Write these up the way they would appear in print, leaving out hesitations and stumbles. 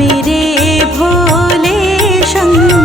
मेरे भोले शंकर।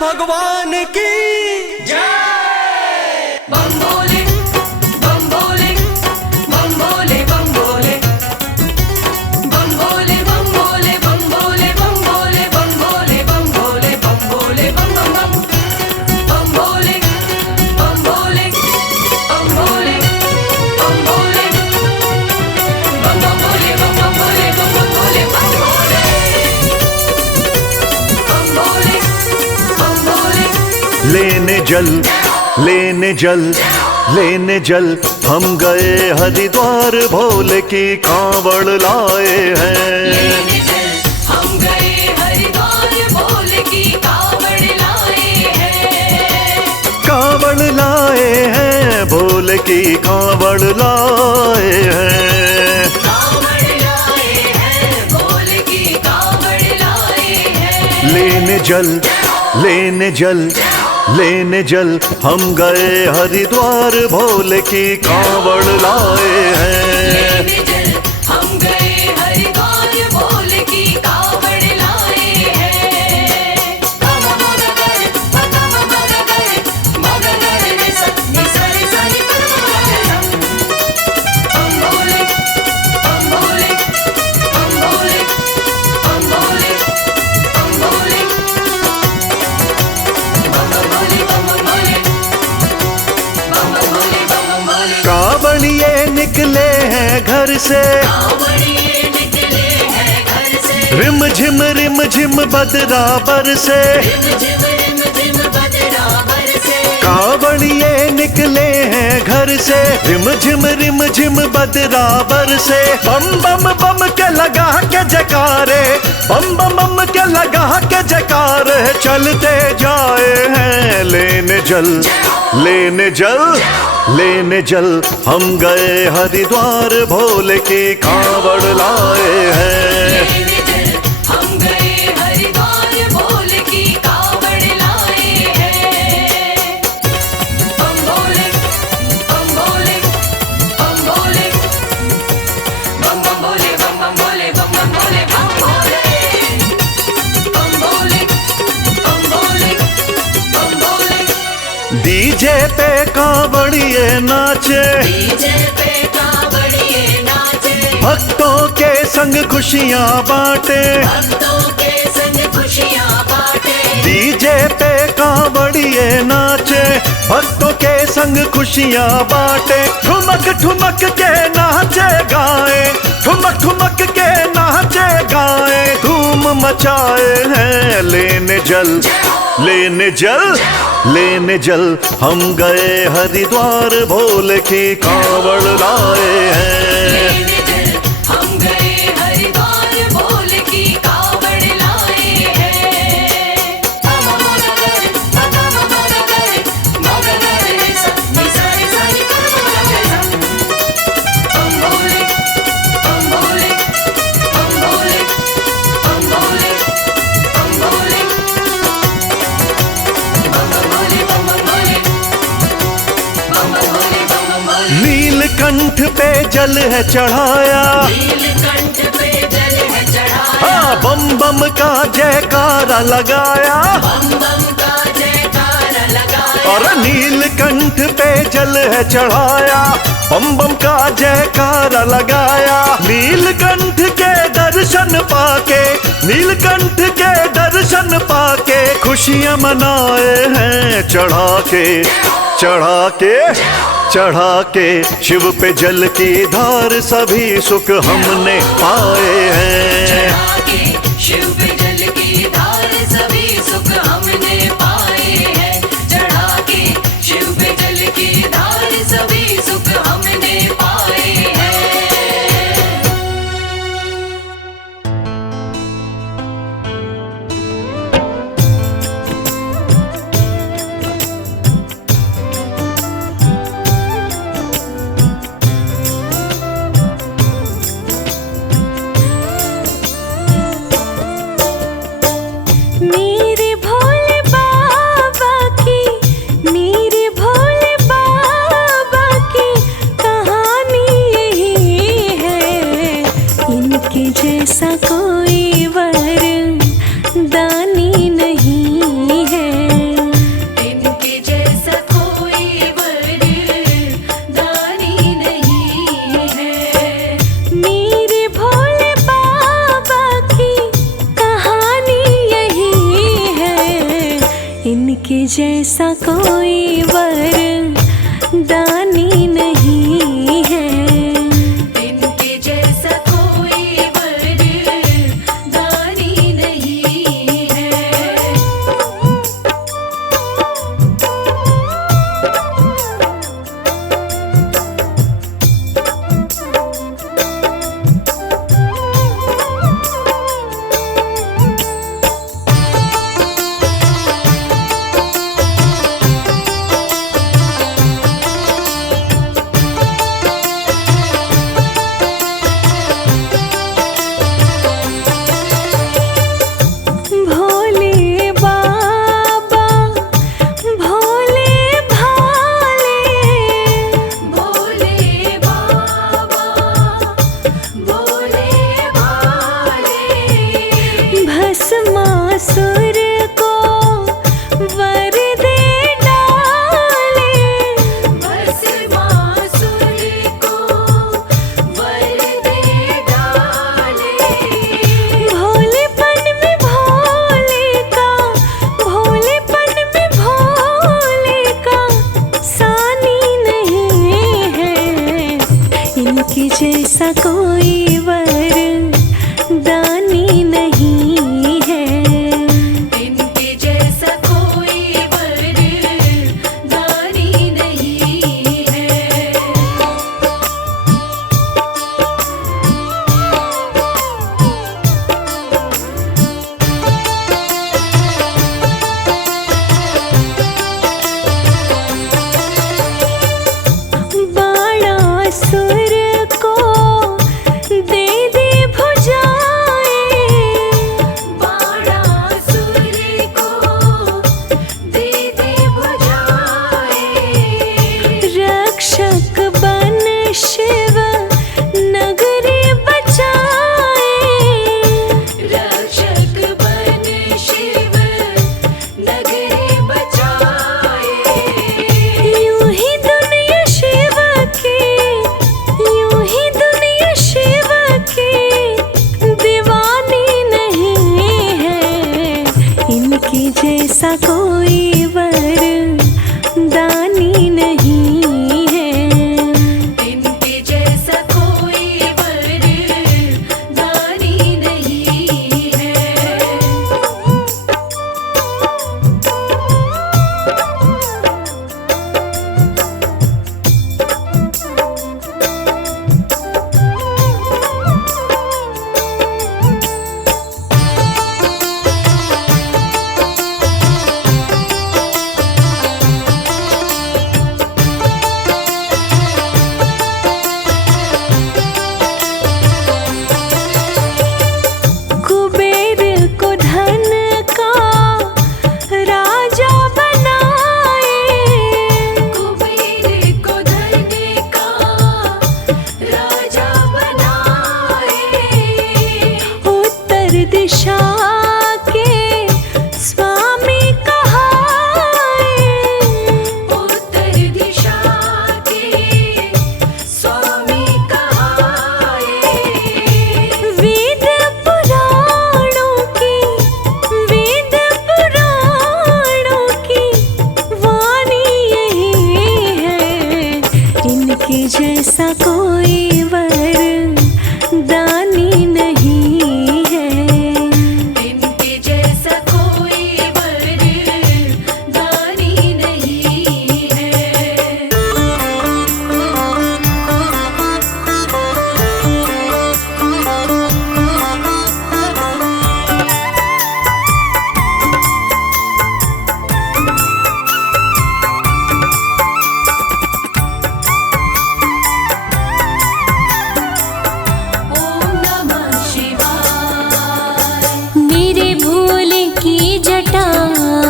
भगवान की जय। बम भोले बम भोले बम भोले बम भोले बम भोले बम भोले बम भोले बम भोले बम भोले बम भोले बम भोले बम बम बम बम भोले बम भोले बम भोले बम भोले बम बम भोले बम बम भोले बम बम भोले बम भोले बम भोले बम भोले। लेने जल लेने जल लेने जल हम गए हरिद्वार भोले की कांवड़ लाए हैं। लेने चल हम गए हरिद्वार भोले की कांवड़ लाए हैं। कांवड़ लाए हैं भोले की कांवड़ लाए हैं। कांवड़ लाए हैं भोले की कांवड़ लाए हैं। लेने जल लेने जल लेने जल हम गए हरिद्वार भोले की कांवड़ लाए हैं। लेने चल हम गए हरिद्वार भोले की कांवड़ लाए हैं। मम मम गर पतम मम गर मग गर रे स नि स रे स नि प म ग रे स। बम भोले बम भोले बम भोले बम भोले बम भोले बम भोले बम भोले बम भोले बम भोले। कांवड़िए निकले हैं घर से कांवड़िए निकले हैं घर से। रिम झिम बदराबर से। रिम झिम बदराबर से। कांवड़िए निकले हैं घर से रिम झिम बदराबर से। बम बम बम के लगा के जयकारे बम बम बम के लगा के जयकारे चलते जाए हैं। लेने जल लेने जल लेने जल हम गए हरिद्वार भोले की कांवड़ लाए हैं। लेने चल हम गए हरिद्वार भोले की कांवड़ लाए हैं। बम भोले बम भोले बम भोले बम बम भोले बम बम भोले बम बम भोले बम भोले बम भोले बम भोले बम भोले। डीजे पे कांवड़िए नाचे डीजे पे कांवड़िए नाचे। भक्तों के संग खुशियाँ बांटे। भक्तों के संग खुशियाँ बांटे। डीजे पे कांवड़िए नाचे भक्तों के संग खुशियाँ बांटे। ठुमक ठुमक के नाचे गाए ठुमक ठुमक के नाचे गाए धूम मचाए हैं। लेने जल लेने जल लेने जल हम गए हरिद्वार भोले की कांवड़ लाए हैं। लेने चल हम गए हरिद्वार भोले की कांवड़ लाए हैं। मम मम गर पतम मम गर मग गर रे स नि स रे स नि प म ग रे स। बम भोले बम भोले बम भोले बम भोले बम भोले बम भोले बम भोले बम भोले बम भोले। नीलकंठ पे जल है चढ़ाया नीलकंठ पे जल है चढ़ाया। हाँ बम बम का जयकारा लगाया। बम बम का जयकारा लगाया। और नीलकंठ पे जल है चढ़ाया बम बम का जयकारा लगाया। नीलकंठ के दर्शन पाके नीलकंठ के दर्शन पाके खुशियाँ मनाए हैं। चढ़ा के चढ़ा के चढ़ा के शिव पे जल की धार सभी सुख हमने पाए हैं। चढ़ा के शिव पे जल की धार सभी सुख हमने पाए हैं। चढ़ा के शिव पे जल की धार सभी सुख हमने पाए हैं। मेरे भोले बाबा की मेरे भोले बाबा की कहानी यही है। इनके जैसा कोई वरदानी नहीं है। जैसा कोई वरदानी नहीं है। इनके जैसा कोई वरदानी नहीं है। भोले बाबा भोले भाले, भोले बाबा भोले भाले, भस्मासुर को वर दे डाले। भस्मासुर को वर दे डाले। भोलेपन में भोले का, भोलेपन में भोले का सानी नहीं है। इनके जैसा कोई वरदानी नहीं है। इनके जैसा कोई वरदानी नहीं है। बाणासुर को दे दे भुजाएं। बाणासुर को दे दे भुजाएं। रक्षक बन शिव नगरी बचाए। रक्षक बन शिव नगरी बचाए। यूं ही दुनिया शिव की, यूं ही दुनिया शिव की दीवानी नहीं है। इनके जैसा कोई वरदानी नहीं है। इनके जैसा कोई वरदानी नहीं है। कुबेर को धन का राजा बनाए। कुबेर को धन का राजा बनाए। उत्तर दिशा के स्वामी कहाए। उत्तर दिशा के स्वामी कहाए। वेद पुराणों की, वेद पुराणों की वाणी यही है। इनके जैसा कोई वरदानी नहीं है। इनके जैसा कोई वरदानी नहीं है। ओम नमः शिवाय। मेरे भोले की जटा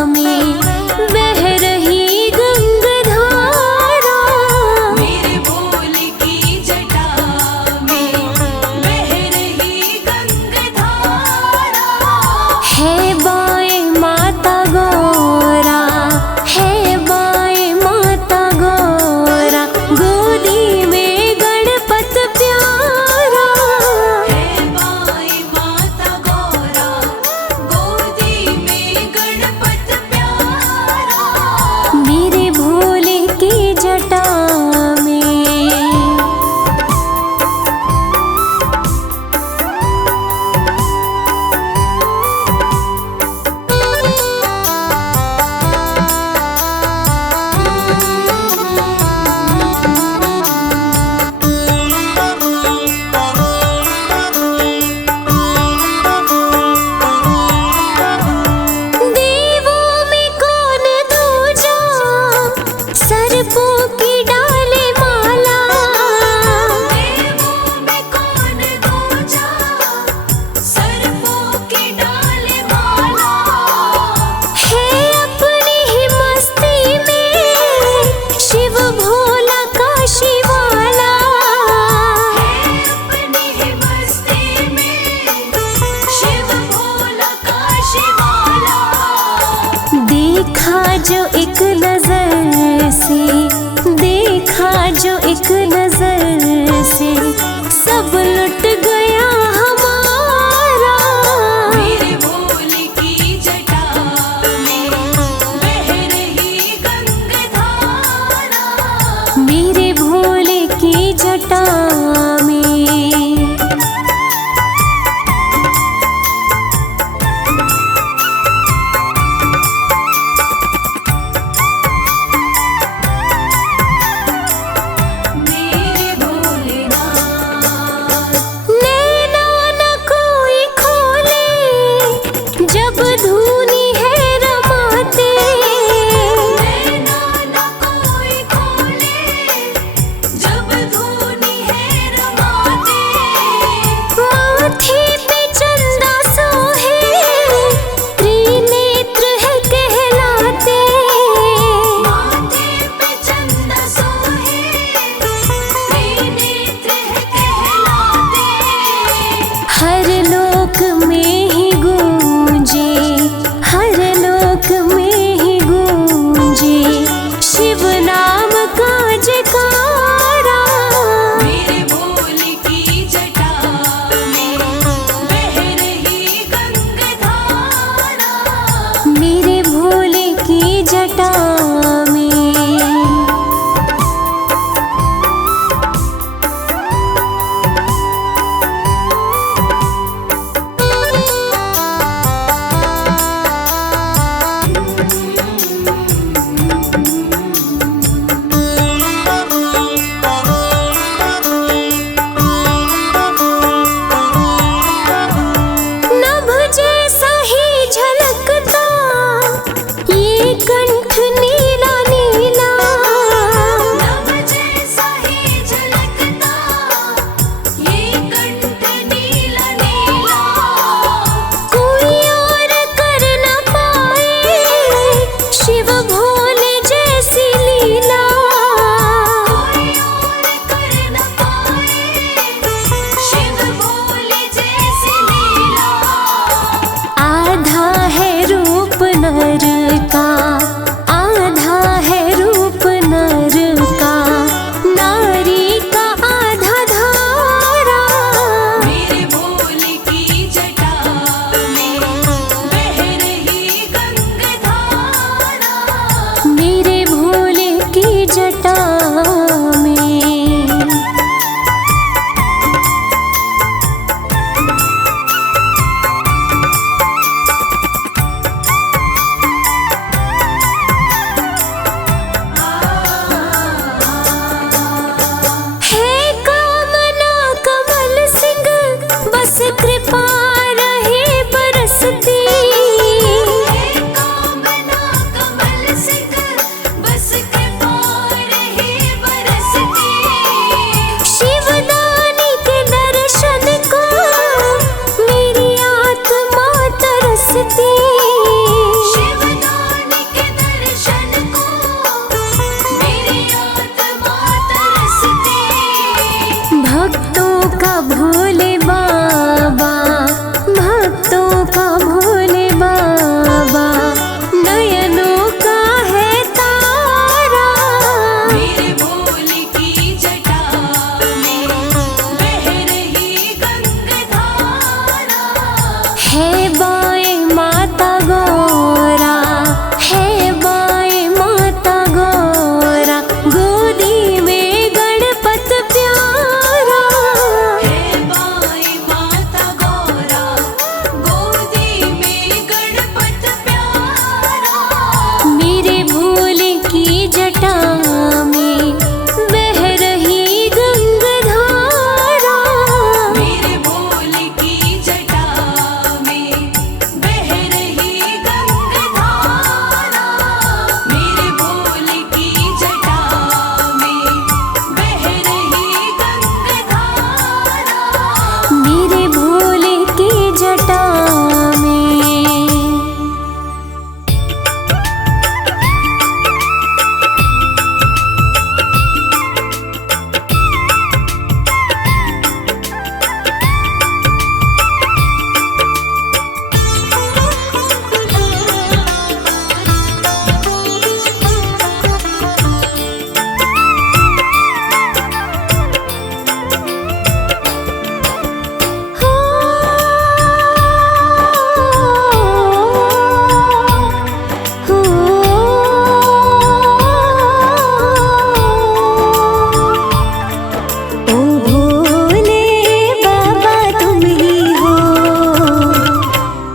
में बह रही गंगाधारा। मेरे भोले की जटा में बह रही गंगाधारा। है बाए माता गौरा, है बाए माता गौरा, गोदी में गणपत प्यारा। है बाई माता गौरा, गोदी में गणपत जो एक नजर से, देखा जो एक नजर से, सब लुट गया हमारा। मेरे भोले की जटा में बह रही गंगाधारा। मेरे भोले की जटा में। मेरे भोलेनाथ नैना न कोई खोले जब धुनी है रमाते। नैना न कोई खोले जब धुनी है रमाते। माथे पे चंदा सोहे, त्रिनेत्र है कहलाते। माथे पे चंदा सोहे, त्रिनेत्र है कहलाते। हर लोक में ही गूंजे, हर लोक में ही गूंजे, शिव नाम का जयकारा। मेरे भोले की जटा में बह रही गंगाधारा। मेरे भोले की जटा में। नभ जैसा ही झलकता ये कंठ नीला नीला। नभ जैसा ही झलकता ये कंठ नीला नीला। कोई और कर न पाए शिव भोले जैसी लीला। कोई और कर न पाए शिव भोले जैसी लीला। आधा है रूप नर का, आधा है रूप नर का, नारी का आधा धारा। मेरे भोले की जटा में बह रही गंगाधारा। मेरे भोले की जटा में। हे कामना कमल सिंह, बस कृपा रहे बरसती। हे कामना कमल सिंह बस कृपा रहे बरसती। शिवदानी के दर्शन को मेरी आत्मा तरसती। शिवदानी के दर्शन को मेरी आत्मा तरसती। भक्तों का भोले बाबा, भक्तों का भोले बाबा, नयनों का है तारा। मेरे भोले की जटा में बह रही गंगाधारा। है बाएं माता गौरा, है बाएं माता गौरा, गोदी में गणपत प्यारा। हे बाई माता गौरा गोदी में गणपत प्यारा। मेरे भोले की जटा में बह रही गंगाधारा। मेरे भोले की जटा में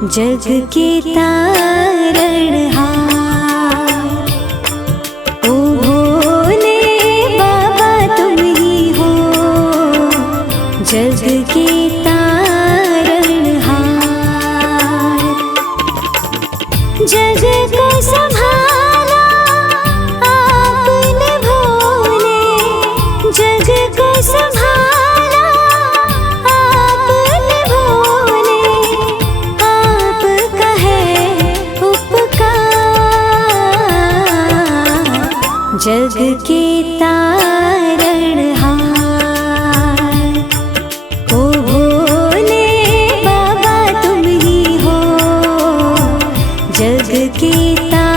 जग के तारणहार। ओ भोले बाबा तुम ही हो जग के तारणहार। जग को संभाला आपने भोले, जग को संभाला आपने भोले, आपका है उपकार जग के तारणहार। ओ भोले बाबा तुम ही हो जग के तारणहार।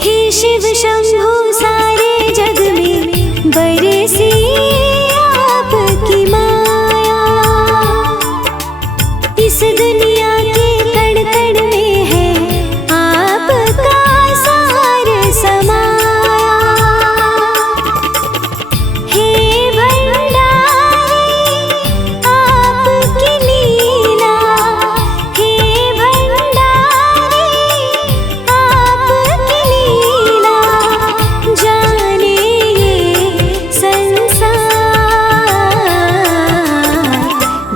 हे शिव शंभु सारे जग में बरसी आपकी माया। इस दुनिया के कण कण में है आपका सार समाया। हे भंडारी आपकी लीला, हे भंडारी आपकी लीला, जाने ये संसार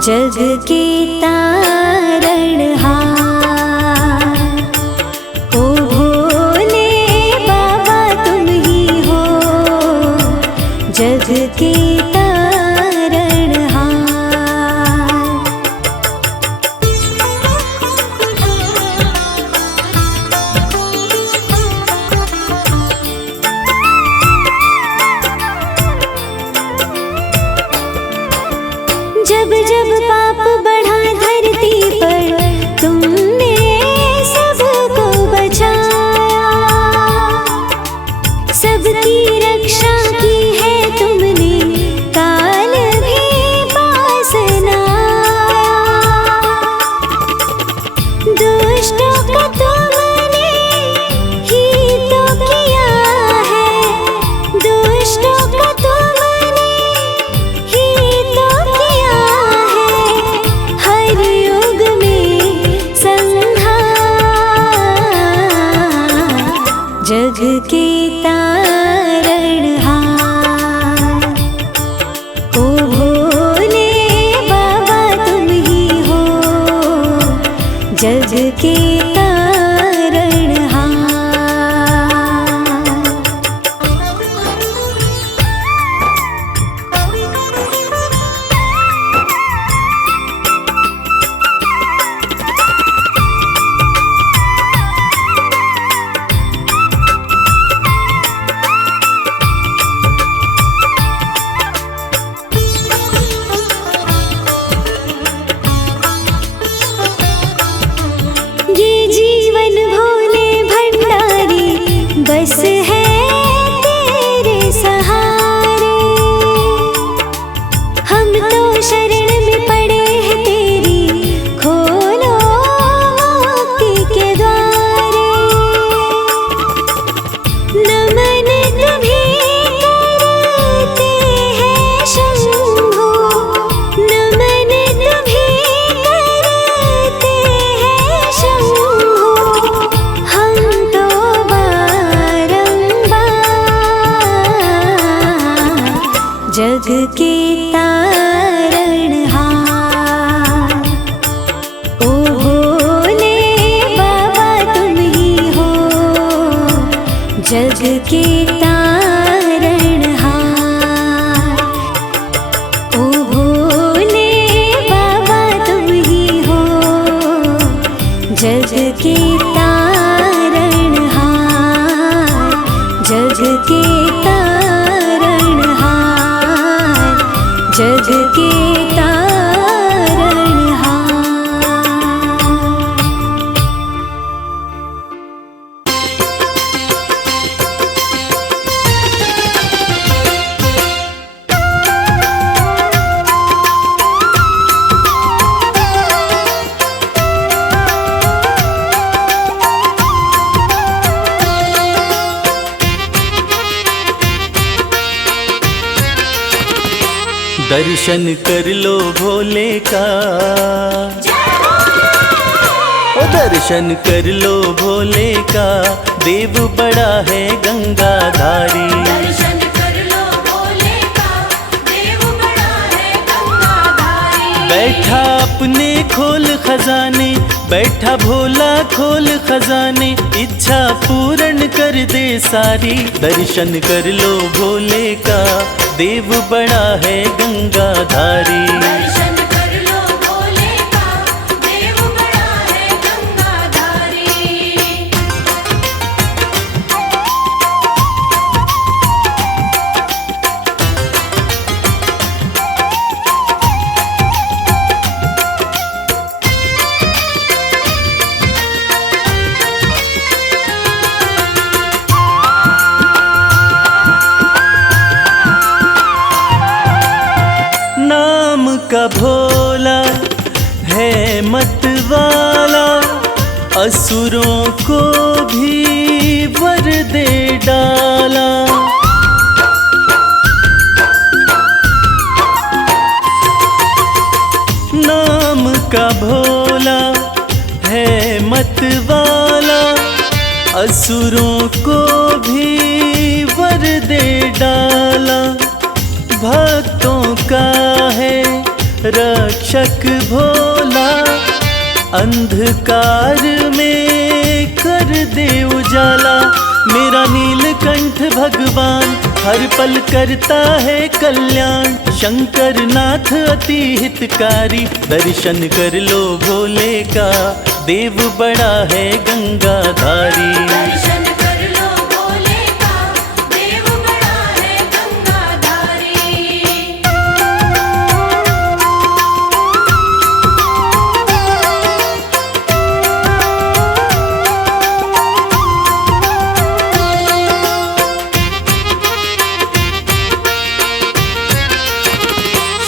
जग के तारणहार। ओ भोले बाबा तुम ही हो जग के तारणहार। जब जब पाप बढ़ा धरती पर तुमने सबको बचाया। सबकी रक्षा की है तुमने, काल भी पास न आया। दुष्टों का तुमने ही तो किया है, दुष्टों का तुमने ही तो किया है। हर युग में संहार जग के तारणहार। ओ भोले बाबा तुम ही हो जग के तारणहार। ये जीवन भोले भंडारी बस है तेरे सहारे। हम तो शरण में पड़े हैं तेरी, खोलो मुक्ति के द्वारे। नमन तुम्हें करते हैं शंभु, नमन तुम्हें करते हैं शंभु। हम तो बारंबार जग के तारणहार। ओ भोले बाबा तुम ही हो जग के तारणहार। ओ भोले बाबा तुम ही हो जग के तारणहार। जग के तारणहार, जग के तारणहार। दर्शन कर लो भोले का, ओ दर्शन कर लो भोले का, देव बड़ा है गंगाधारी। दर्शन कर लो भोले का, देव बड़ा है गंगाधारी। बैठा अपने खोल खजाने, बैठा भोला खोल खजाने, इच्छा पूर्ण कर दे सारी। दर्शन कर लो भोले का, देव बड़ा है गंगाधारी। दर्शन कर लो भोले का, देव बड़ा है गंगाधारी। नाम का भोला है मत वाला, असुरों को भी वर दे डाला। नाम का भोला है मत वाला, असुरों को भी वर दे डाला। भक्तों का है रक्षक भोला, अंधकार में कर दे उजाला। मेरा नीलकंठ भगवान हर पल करता है कल्याण, शंकर नाथ अति हितकारी। दर्शन कर लो भोले का, देव बड़ा है गंगाधारी। दर्शन कर लो भोले का, देव बड़ा है गंगाधारी।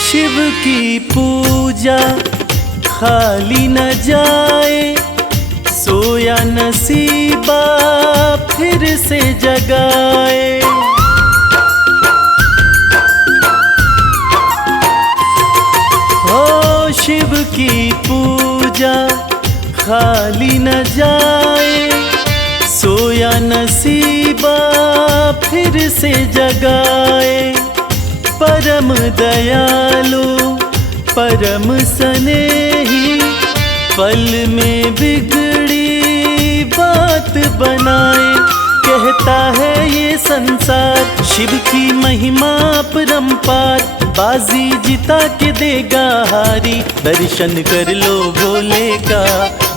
शिव की पूजा खाली न जाए, सोया नसीबा फिर से जगाए। हो शिव की पूजा खाली न जाए, सोया नसीबा फिर से जगाए। परम दयालु परम स्नेही, पल में बिगड़ी बात बनाए। कहता है ये संसार शिव की महिमा परम्पार, बाजी जिता के देगा हारी। दर्शन कर लो भोले का,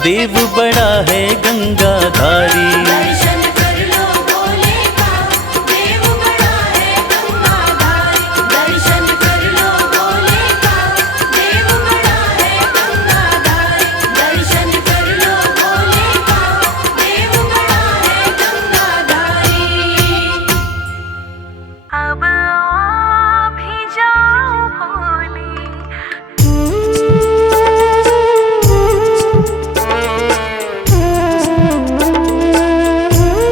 देव बड़ा है गंगाधारी। दर्शन कर लो भोले का, देव बड़ा है गंगाधारी। दर्शन कर लो भोले का, देव बड़ा है गंगाधारी। दर्शन कर लो भोले का, देव बड़ा है गंगाधारी। अब आ भी जाओ भोले, Mm-hmm.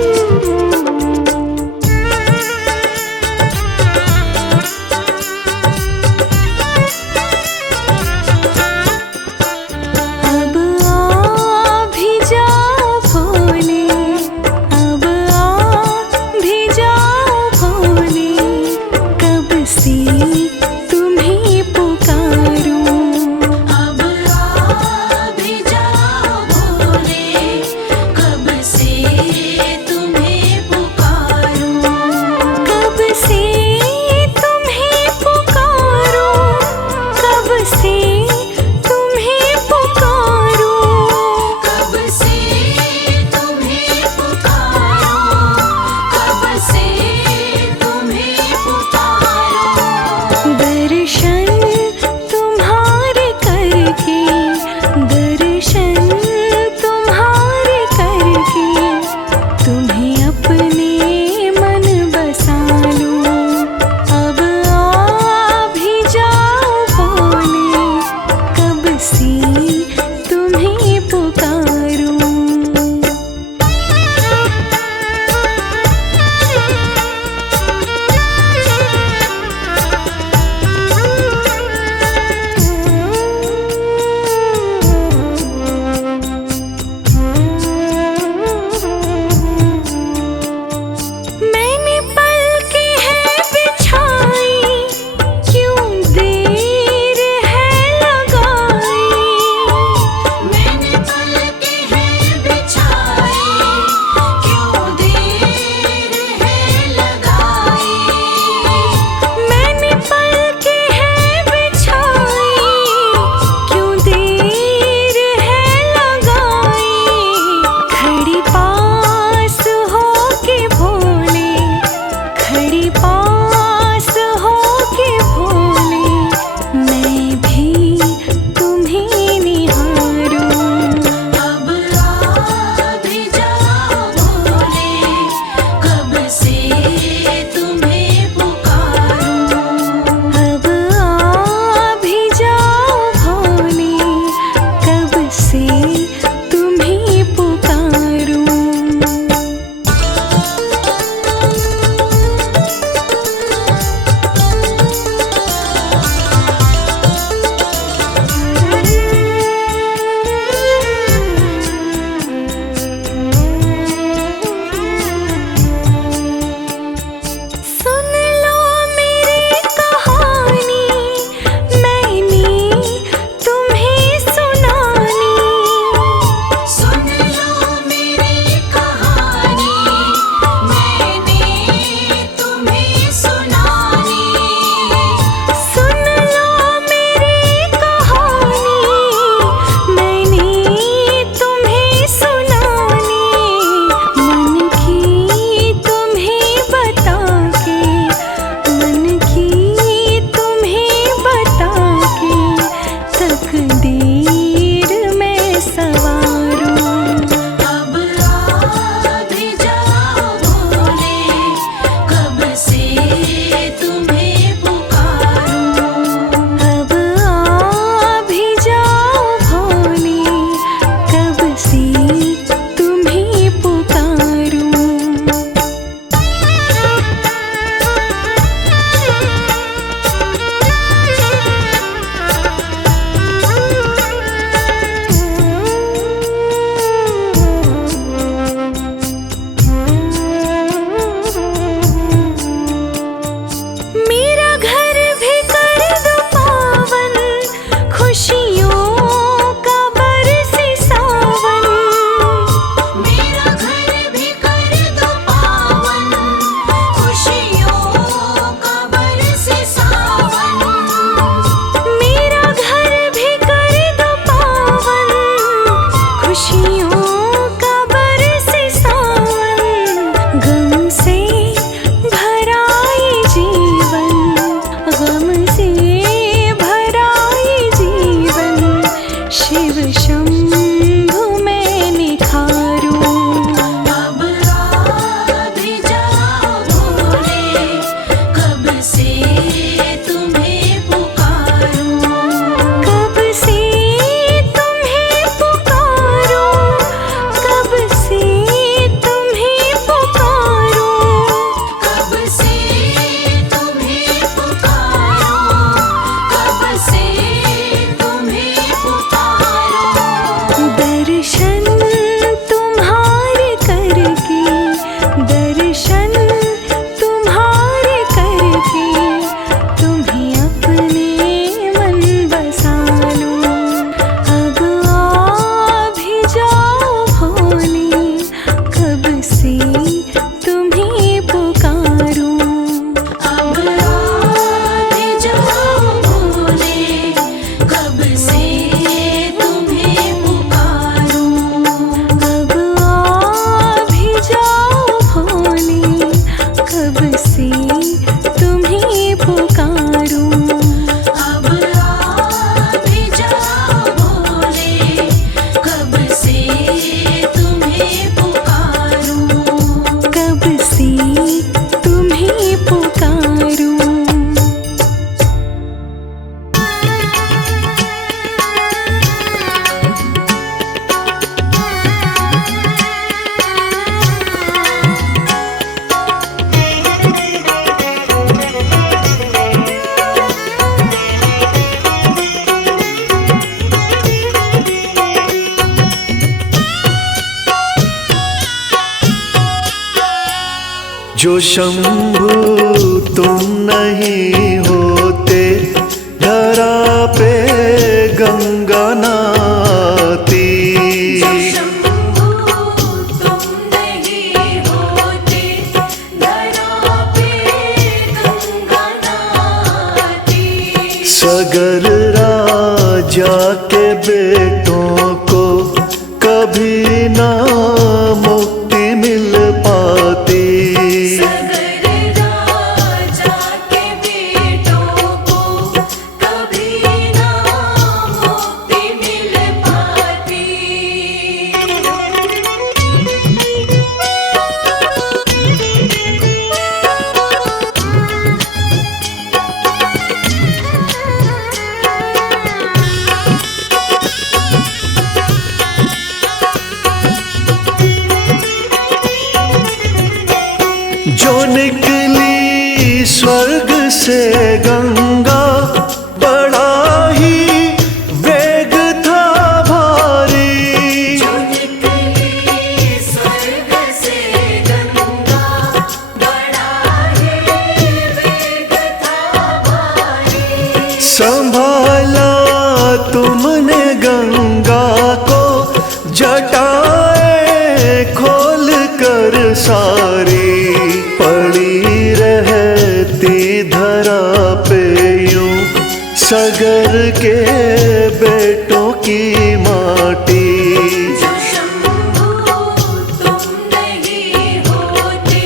जो शंभु तुम नहीं होते, धरा पे गंगा नाती। शंभू तुम नहीं होते, धरा पे गंगा नाती। सगर राजा के बेटों को कभी ना मुक्ति मिल पाती। सगर राजा के बेटों को कभी ना मुक्ति मिल पाती। जो निकली स्वर्ग से गंगा, बड़ा ही वेग था भारी। जो निकली स्वर्ग से गंगा, बड़ा ही वेग था भारी। संभाला तुमने गंगा को, जटाएं खोल कर सारी। पड़ी रहती धरा पे यूं सगर के बेटों की माटी। जो शंभू तुम नहीं होते,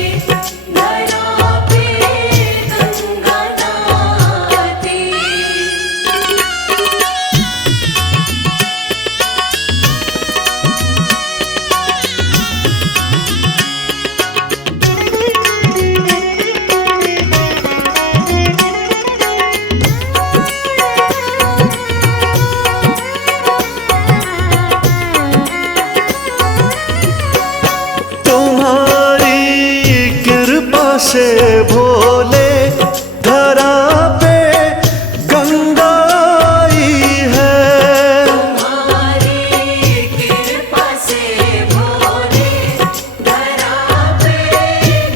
धरा पे गंगा नाती। तुम्हारी कृपा से भोले, धरा पे गंगा आई है। तुम्हारी कृपा से भोले, धरा पे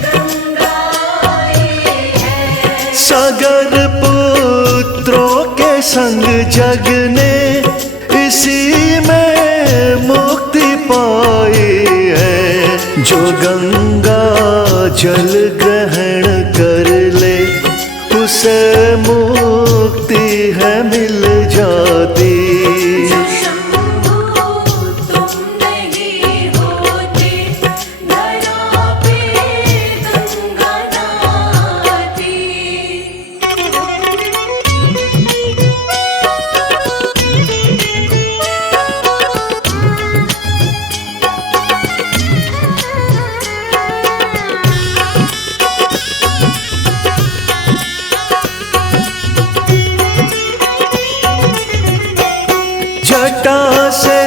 गंगा आई है। सागर पुत्रों के संग जग ने इसी में मुक्ति पाई है। जो गंगा जल ग्रहण कर ले, उसे मुक्ति है मिल जाती। जो शंभू तुम नहीं होते, धरा पे गंगा नाती। जटा से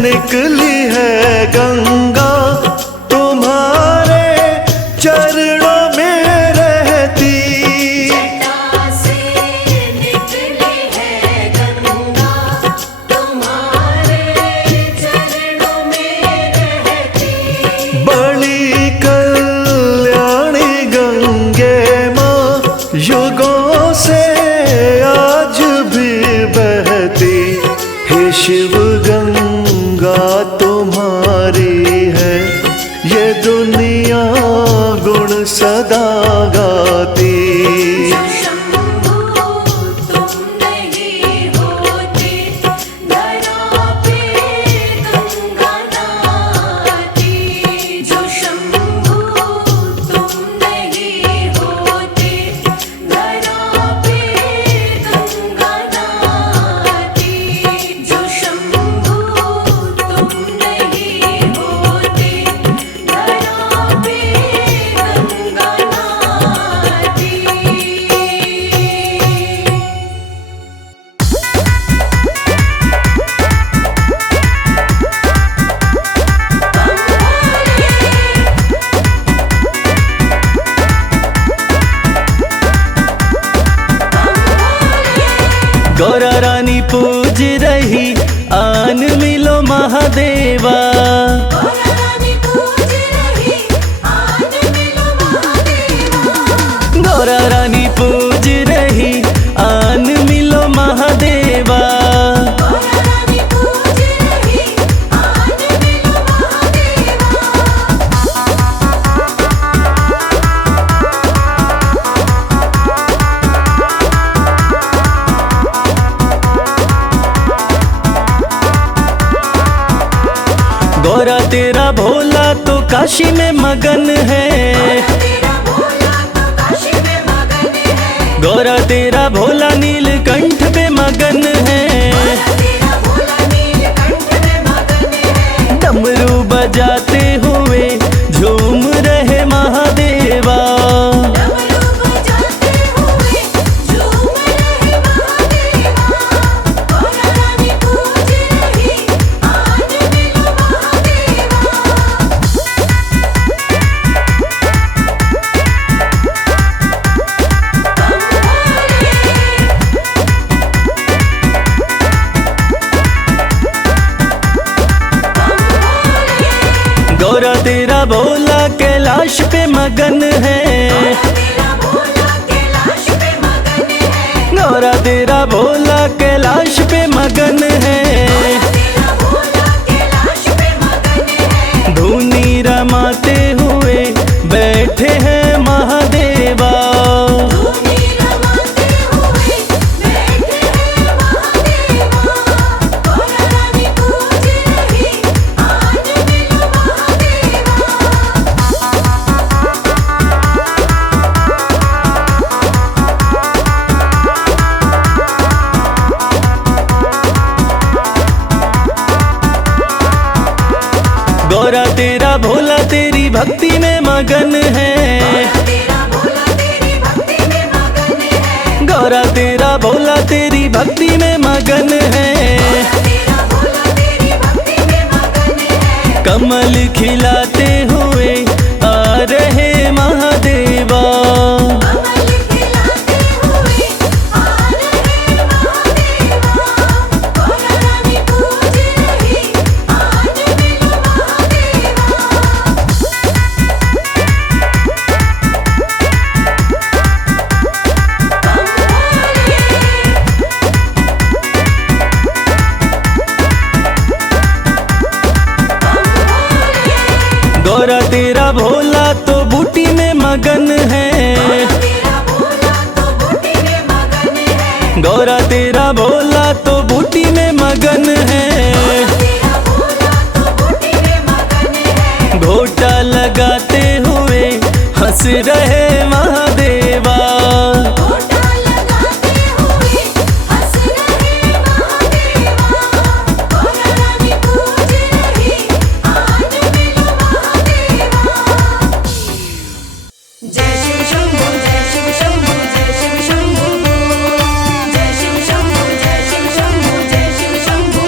निकली है गंगा, तुम्हारे चरणों में रहती। जटा से निकली है गंगा, तुम्हारे चरणों में रहती। बड़ी कल्याणी गंगे माँ, युगों से आज भी बहती। हे शिव गंगा तुम्हारी है गौरा तेरा भोला तो काशी में मगन है, तेरा भोला तो काशी में मगन है, गौरा तेरा भोला नीलकंठ पे मगन है, तेरा भोला नीलकंठ में मगन है। डमरू बजाते हुए झूम रहे महादेवा, डमरू बजाते हुए झूम रहे महादेवा, गौरा रानी पूज रही आज मिलो महादेवा। गौरा तेरा भोला कैलाश पे मगन है, तेरा भोला कैलाश पे मगन है, गौरा तेरा भोला कैलाश पे मगन है, तेरा भोला कैलाश पे मगन है। धूनी रमाते हुए बैठे हैं महादेवा, धूनी रमाते हुए बैठे हैं महादेवा, गौरा रानी पूज रही आज मिलो महादेवा। गौरा तेरा भोला तेरी भक्ति में मगन है, तेरा भोला तेरी भक्ति में मगन है, गौरा तेरा भोला तेरी भक्ति में मगन है, तेरा भोला तेरी भक्ति में मगन है। कमल खिलाते हुए आ रहे महादेवा, कमल खिलाते हुए आ रहे महादेवा, गौरा रानी पूज रही आज मिलो महादेवा। गौरा तेरा भोला तो बूटी में मगन है, तेरा भोला तो बूटी में मगन है, गौरा तेरा भोला तो बूटी में मगन है, तेरा भोला तो बूटी में मगन है। घोटा लगाते हुए हंस रहे महादेवा, घोटा लगाते हुए हंस रहे महादेवा, गौरा रानी पूज रही आज मिलो महादेवा। जय शिव शंभू जय शिव शंभू जय शिव शंभू, जय शिव शंभू जय शिव शंभू जय शिव शंभू।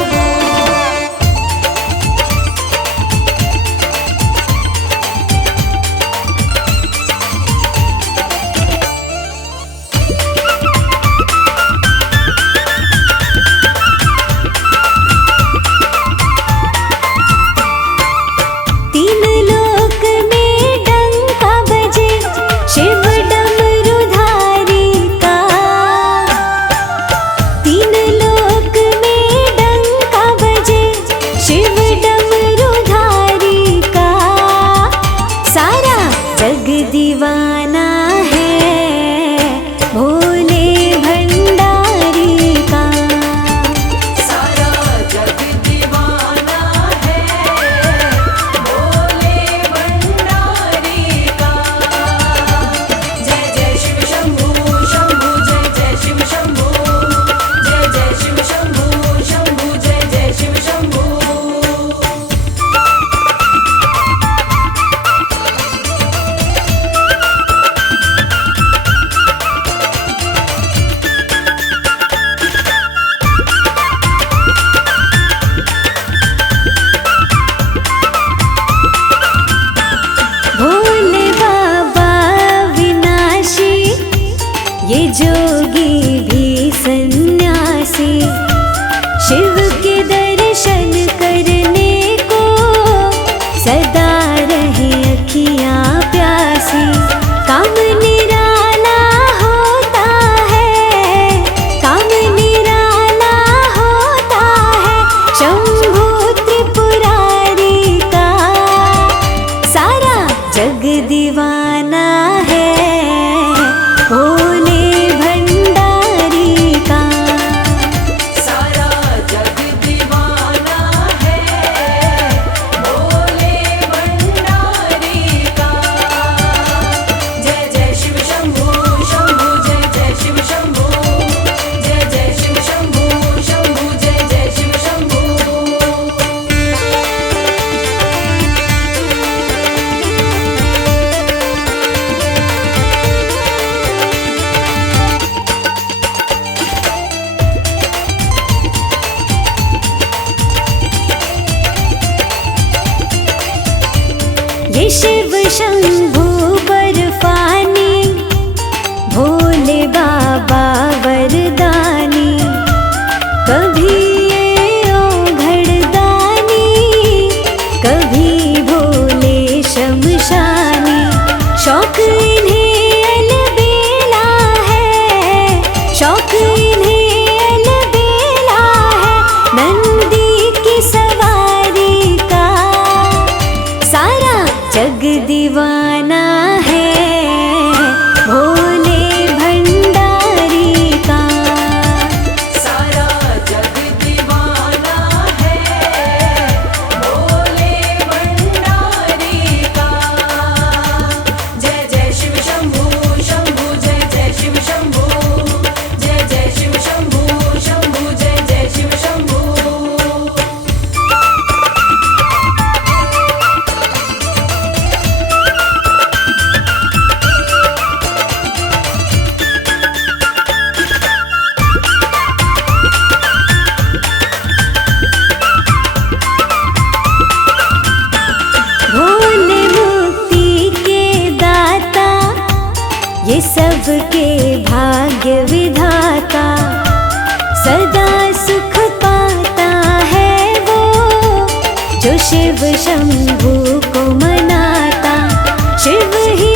ये शिव शंभू बर्फानी, भोले बाबा वरदानी। कभी ये ओघड़दानी, कभी भोले शमशानी। शौक इन्हें अलबेला है, शौक इन्हें अलबेला है। नंदी की सवारी का सारा जग दीवाना है, भोले भंडारी का। सारा जग दीवाना है, भोले भंडारी का। जय जय शिव शंभू शंभू, जय जय शिव शंभू, जय जय शिव शंभू शंभू, जय जय शिव शंभू। भोले मुक्ति के दाता, ये सबके भाग्य विधाता। सदा सुख पाता है वो, जो शिव शंभू को मनाता। शिव ही